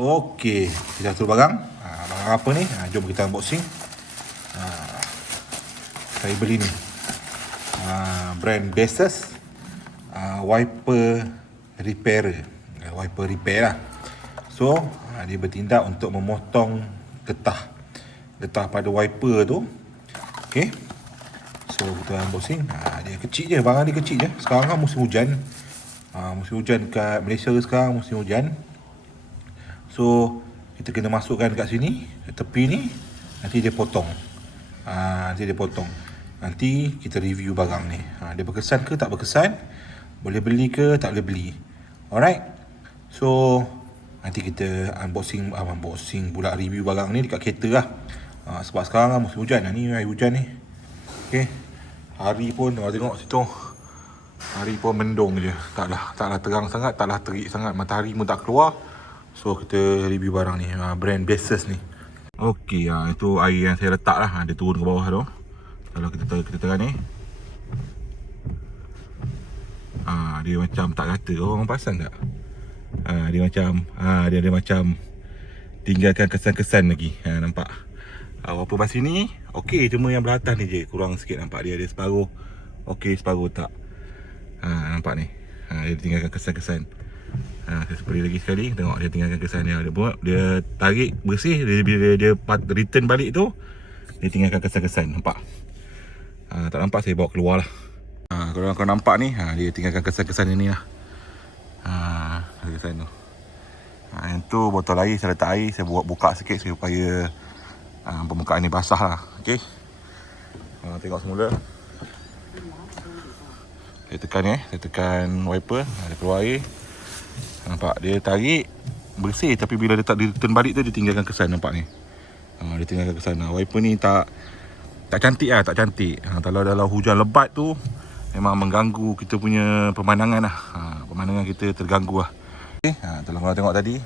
Okey, kita turun barang. Ha, barang apa ni? Ha, jom kita unboxing. Ha, saya beli ni. Ha, brand Basis. Ha, wiper repairer. Ha, wiper repair lah. So, ha, dia bertindak untuk memotong getah. Getah pada wiper tu. Okey. So, kita unboxing. Ha, dia kecil je. Barang dia kecil je. Sekarang kan musim hujan. Ha, musim hujan kat Malaysia sekarang musim hujan. So kita kena masukkan kat sini, tepi ni, nanti dia potong. Ha, nanti dia potong. Nanti kita review barang ni. Ha, dia berkesan ke tak berkesan? Boleh beli ke tak boleh beli? Alright. So nanti kita unboxing uh, unboxing pula review barang ni dekat kereta lah. Ha, sebab sekarang kan musim hujan. Ha, ni air hujan ni. Okay. Hari pun orang tengok situ. Hari pun mendung je. Taklah taklah terang sangat, taklah terik sangat. Matahari pun tak keluar. So kita review barang ni uh, Brand Basis ni. Okey uh, Itu air yang saya letak lah. Uh, Dia turun ke bawah tu. Kalau kita kita tekan ni. Uh, Dia macam tak rata Orang perasan tak? Uh, Dia macam uh, Dia ada macam Tinggalkan kesan-kesan lagi. Uh, Nampak? Uh, Apa pas sini Okey cuma yang belah atas ni je. Kurang sikit nampak dia ada separuh. Okey separuh tak uh, Nampak ni? Uh, Dia tinggalkan kesan-kesan Ha, saya spray lagi sekali Tengok dia tinggalkan kesan dia Dia buat. Dia tarik bersih dia, Bila dia, dia return balik tu Dia tinggalkan kesan-kesan Nampak? Ha, Tak nampak saya bawa keluar lah ha, Kalau kau nampak ni ha, Dia tinggalkan kesan-kesan ni lah. Ha, Kesan tu. Ha, Yang tu botol air Saya letak air Saya buat buka sikit Supaya ha, Permukaan ni basah lah. Okay ha, Tengok semula. Saya tekan eh. Saya tekan wiper Ada keluar air Nampak dia tarik bersih tapi bila dia tak dia turn balik tu dia tinggalkan kesan nampak ni. Ha, dia tinggalkan kesan. Wiper ni tak tak cantik lah, tak cantik. Ha, kalau dalam hujan lebat tu memang mengganggu kita punya pemandangan lah. Ha, pemandangan kita terganggu lah. Okay, ha, tolong korang tengok tadi.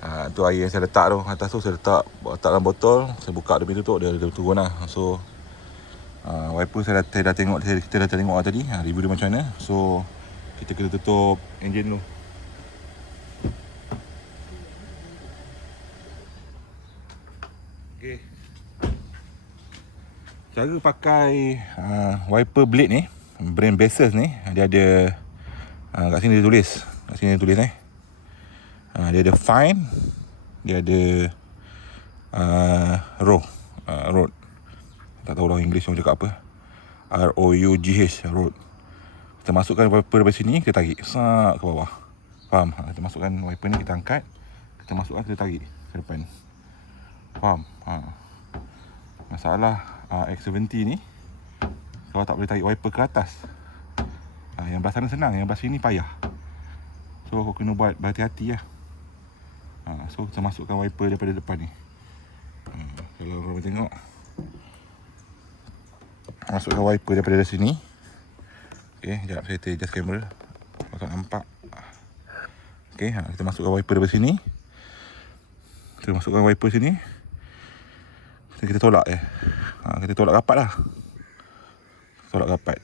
Ha, tu air yang saya letak tu. Atas tu saya letak, letak dalam botol. Saya buka dia tutup, dia, dia turun lah. So, ha, wiper saya dah, saya dah tengok, kita dah tengok lah tadi. Ha, review dia macam mana. So, kita kena tutup enjin tu. Cara pakai uh, wiper blade ni, brand Basis ni, dia ada uh, kat sini dia tulis. Kat sini dia tulis ni. Uh, dia ada fine, dia ada uh, raw, uh, road. Tak tahu orang English orang cakap apa. R O U G H road. Kita masukkan wiper dari sini, kita tarik sak ke bawah. Faham? Ha, kita masukkan wiper ni, kita angkat. Kita masukkan, kita tarik ke depan. Faham? Ha. Masalah uh, X70 ni, kalau tak boleh tarik wiper ke atas. Ha, yang belah sana senang, yang belah sini payah. So, kau kena buat berhati-hati lah. Ha, so, kita masukkan wiper daripada depan ni. Ha, kalau korang tengok. Masukkan wiper daripada sini. Okay, sekejap saya adjust kamera. Tak nampak. Okay, ha, kita masukkan wiper dari sini. Kita masukkan wiper sini. Kita, kita tolak je. Ha, kita tolak rapat lah. Tolak rapat.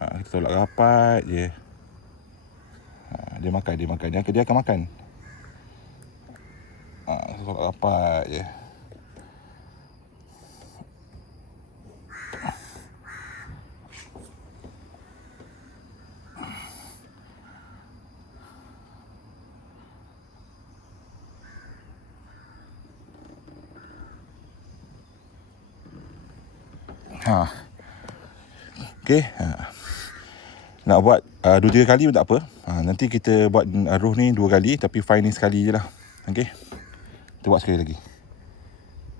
Ha, kita tolak rapat je. Ha, dia makan, dia makan. Dia, dia akan makan. Ha, kita tolak rapat je. Ha. Okey. Ha. Nak buat uh, dua tiga kali pun tak apa. Ha, nanti kita buat uh, roh ni dua kali tapi fine ni sekali je lah. Okey. Kita buat sekali lagi.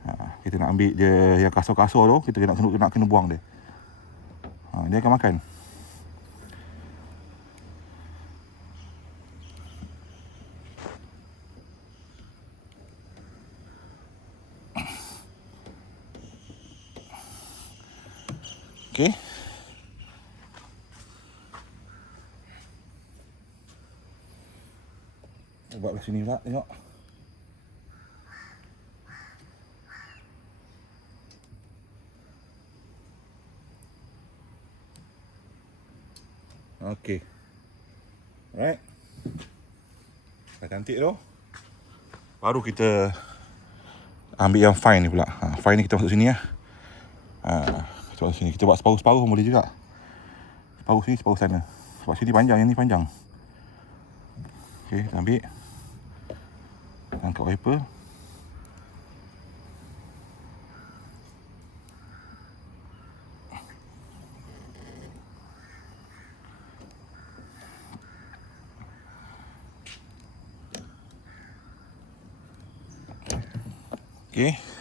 Ha, kita nak ambil dia yang kasar-kasar tu, kita nak kena, nak kena buang dia. Ha, dia akan makan. Okey. Buat sini pula, tengok. Okey. Alright. Dah cantik tu. Baru kita ambil yang fine ni pula. Ha, fine ni kita masuk sini lah. Ha, masuk sini. Kita buat separuh-separuh pun boleh juga. Separuh sini, separuh sana. Sebab sini panjang, yang ni panjang. Okey, kita ambil. Angkat wiper. Okey.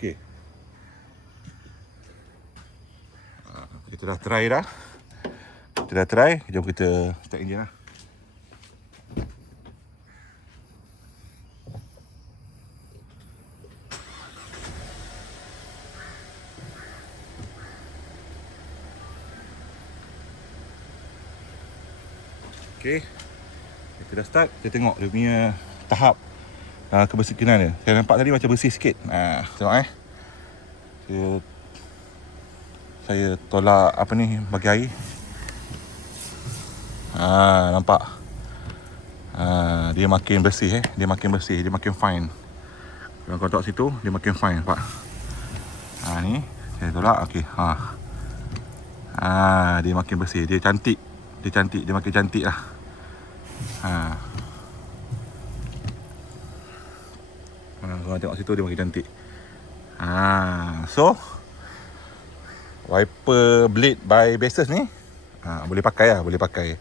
Okey. Ah, Kita dah try dah. Kita dah try. Jom kita start engine lah. Okey. Kita dah start. Kita tengok dia punya tahap uh, kebersihan dia. Saya nampak tadi macam bersih sikit. Ha, tengok eh. Saya saya tolak apa ni bagi air. Ha, nampak. Ha, dia makin bersih eh. Dia makin bersih, dia makin fine. Kalau kau tengok situ, dia makin fine nampak. Ha ni, saya tolak. Okey. Ha. Ha, dia makin bersih, dia cantik. Dia cantik, dia makin cantik lah. Ha. Kalau tengok situ dia makin cantik. Ha, so wiper blade by Basis ni ha, boleh pakai lah, boleh pakai.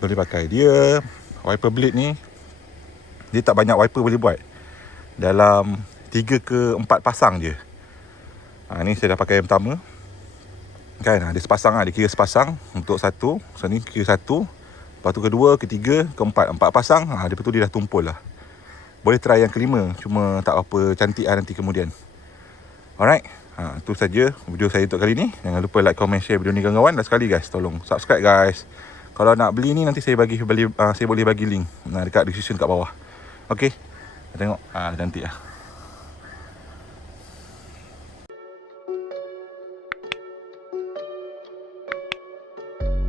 Boleh pakai. Dia wiper blade ni dia tak banyak wiper boleh buat. Dalam 3 ke 4 pasang je. Ha, ni saya dah pakai yang pertama. Kan, ha, dia sepasang lah. Dia kira sepasang untuk satu. So ni kira satu. Lepas tu kedua, ketiga, keempat. Empat pasang. Ha, lepas tu dia dah tumpul lah. Boleh try yang kelima. Cuma tak apa cantik lah nanti kemudian. Alright. Ha, tu saja video saya untuk kali ni. Jangan lupa like, comment, share video ni kawan-kawan. Dan sekali guys, tolong subscribe guys. Kalau nak beli ni nanti saya bagi beli, uh, saya boleh bagi link. Nah, dekat description kat bawah. Okay. Tengok. Ah, cantik lah.